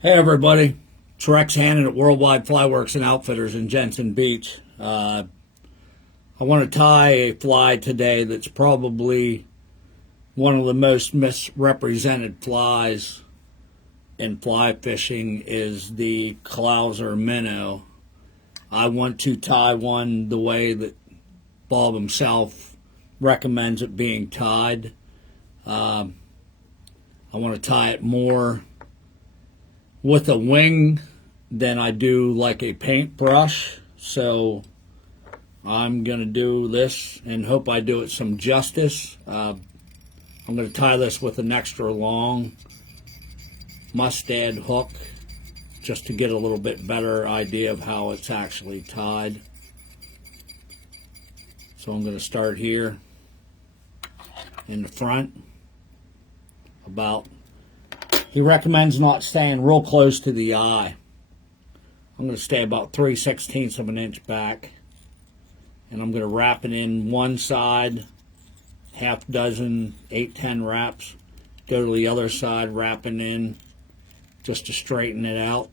Hey everybody, it's Rex Hannon at Worldwide Flyworks and Outfitters in Jensen Beach. I want to tie a fly today that's probably one of the most misrepresented flies in fly fishing is the Clouser Minnow. I want to tie one the way that Bob himself recommends it being tied. I want to tie it more with a wing than I do like a paintbrush. So I'm going to do this and hope I do it some justice. I'm going to tie this with an extra long mustad hook just to get a little bit better idea of how it's actually tied. So I'm going to start here in the front. He recommends not staying real close to the eye. I'm going to stay about 3/16 of an inch back. And I'm going to wrap it in one side, half dozen, 8-10 wraps. Go to the other side, wrapping in just to straighten it out.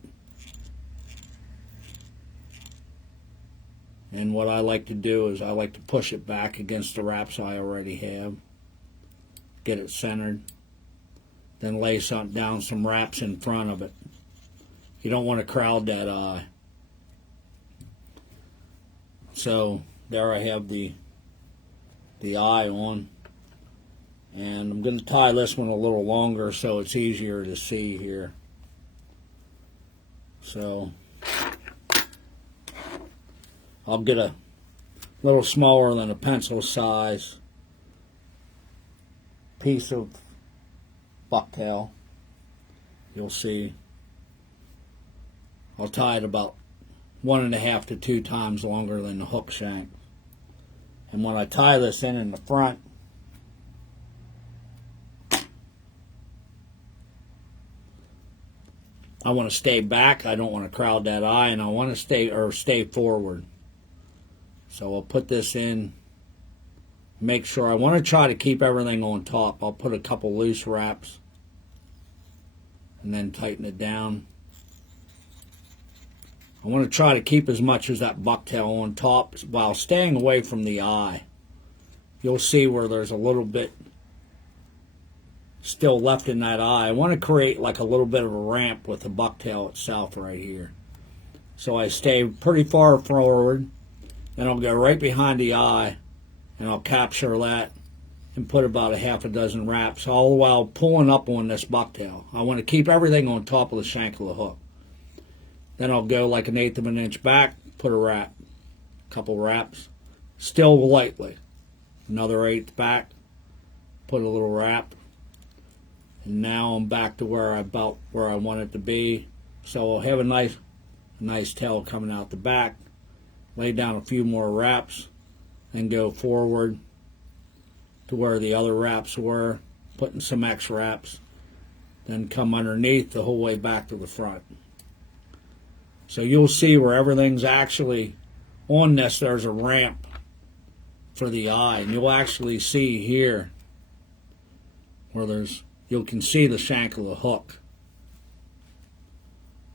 And what I like to do is I like to push it back against the wraps I already have. Get it centered. Then lay down some wraps in front of it. You don't want to crowd that eye. So there I have the eye on. And I'm going to tie this one a little longer so it's easier to see here. So I'll get a little smaller than a pencil size piece of bucktail. You'll see I'll tie it about 1.5 to 2 times longer than the hook shank. And when I tie this in the front, I want to stay back. I don't want to crowd that eye, and I want to stay forward. So I'll put this in. Make sure I want to try to keep everything on top. I'll put a couple loose wraps and then tighten it down. I want to try to keep as much as that bucktail on top while staying away from the eye. You'll see where there's a little bit still left in that eye. I want to create like a little bit of a ramp with the bucktail itself right here. So I stay pretty far forward, then I'll go right behind the eye, and I'll capture that and put about a half a dozen wraps, all the while pulling up on this bucktail. I want to keep everything on top of the shank of the hook. Then I'll go like 1/8 of an inch back, put a wrap, a couple wraps, still lightly. Another 1/8 back, put a little wrap, and now I'm back to where I want it to be. So I'll have a nice tail coming out the back. Lay down a few more wraps, and go forward to where the other wraps were, putting some X wraps, then come underneath the whole way back to the front. So you'll see where everything's actually on this, there's a ramp for the eye, and you'll actually see here where you can see the shank of the hook.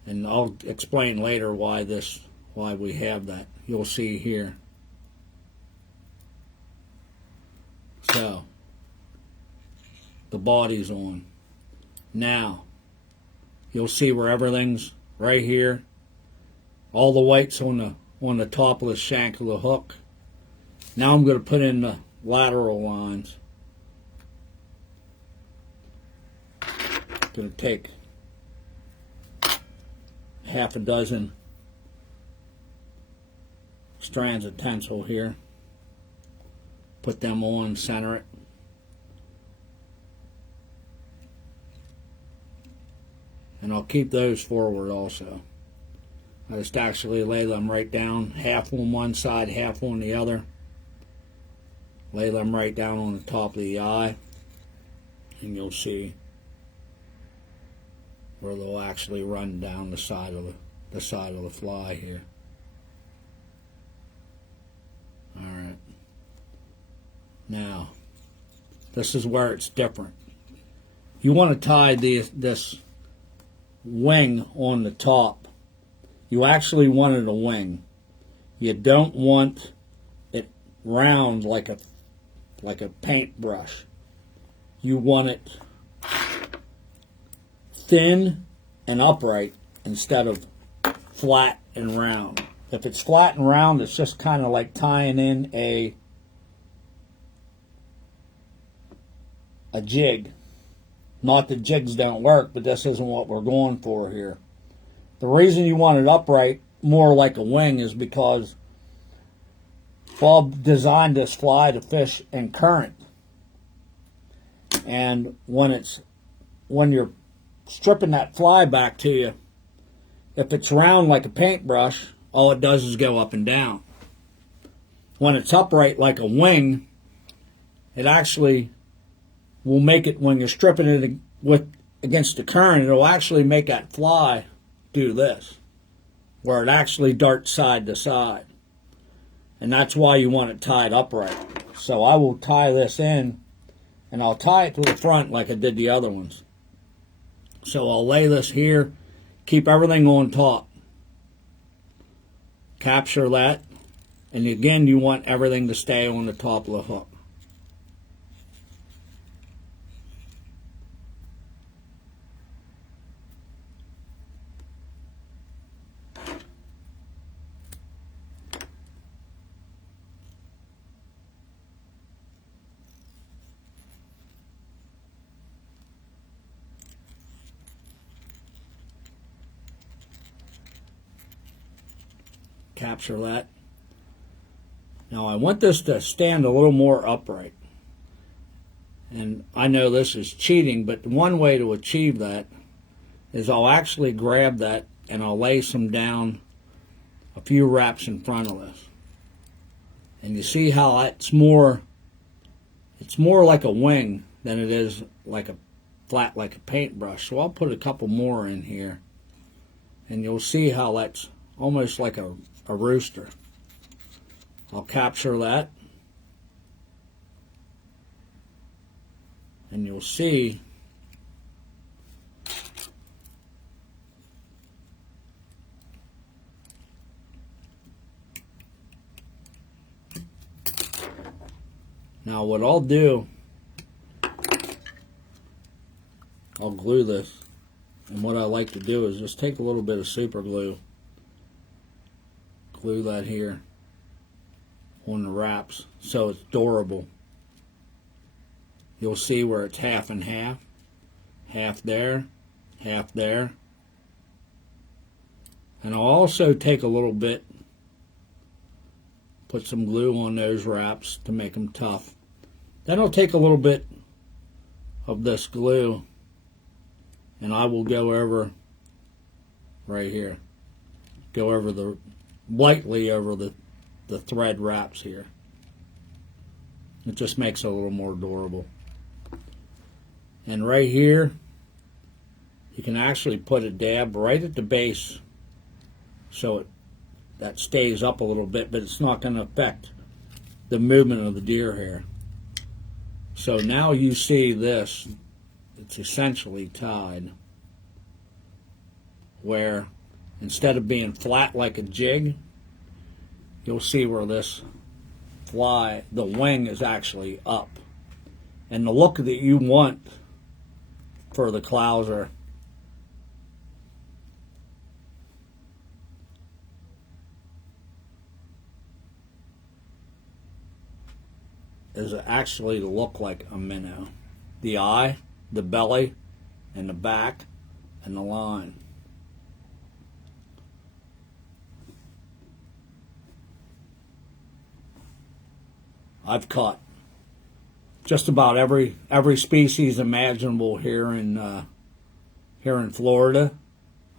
And I'll explain later why we have that. You'll see here. So, the body's on. Now, you'll see where everything's right here. All the white's on the top of the shank of the hook. Now I'm going to put in the lateral lines. Going to take half a dozen strands of tencel here. Put them on, center it. And I'll keep those forward also. I just actually lay them right down, half on one side, half on the other. Lay them right down on the top of the eye, and you'll see where they'll actually run down the side of the fly here. All right. Now, this is where it's different. You want to tie this wing on the top. You actually want it a wing. You don't want it round like a paintbrush. You want it thin and upright instead of flat and round. If it's flat and round, it's just kind of like tying in a jig. Not that jigs don't work, but this isn't what we're going for here. The reason you want it upright, more like a wing, is because Bob designed this fly to fish in current. And when you're stripping that fly back to you, if it's round like a paintbrush, all it does is go up and down. When it's upright like a wing, it actually will make it, when you're stripping it against the current, it'll actually make that fly do this, where it actually darts side to side. And that's why you want it tied upright. So I will tie this in, and I'll tie it to the front like I did the other ones. So I'll lay this here, keep everything on top. Capture that, and again you want everything to stay on the top of the hook. Capture that. Now I want this to stand a little more upright. And I know this is cheating, but one way to achieve that is I'll actually grab that and I'll lay some down a few wraps in front of this. And you see how it's more like a wing than it is like a flat like a paintbrush. So I'll put a couple more in here, and you'll see how that's almost like a rooster. I'll capture that, and you'll see now what I'll do, I'll glue this, and what I like to do is just take a little bit of super glue, glue that here on the wraps so it's durable. You'll see where it's half and half, half there, half there. And I'll also take a little bit, put some glue on those wraps to make them tough. Then I'll take a little bit of this glue and I will go over right here, go over lightly over the thread wraps here. It just makes it a little more durable. And right here, you can actually put a dab right at the base so that stays up a little bit, but it's not going to affect the movement of the deer hair. So now you see this, it's essentially tied, where instead of being flat like a jig, you'll see where this fly, the wing is actually up. And the look that you want for the Clouser is actually to look like a minnow. The eye, the belly, and the back, and the line. I've caught just about every species imaginable here in Florida.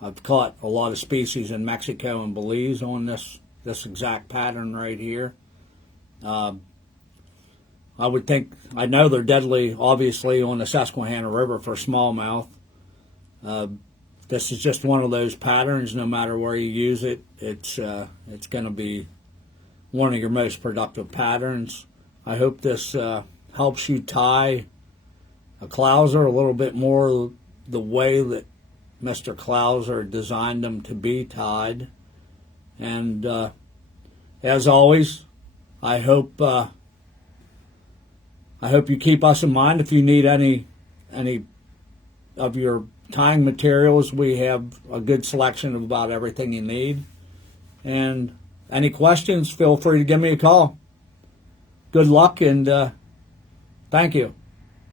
I've caught a lot of species in Mexico and Belize on this exact pattern right here. I would think, I know they're deadly, obviously, on the Susquehanna River for smallmouth. This is just one of those patterns. No matter where you use it, it's going to be one of your most productive patterns. I hope this helps you tie a Clouser a little bit more the way that Mr. Clouser designed them to be tied. And as always, I hope you keep us in mind if you need any of your tying materials. We have a good selection of about everything you need. And any questions, feel free to give me a call. Good luck, and thank you.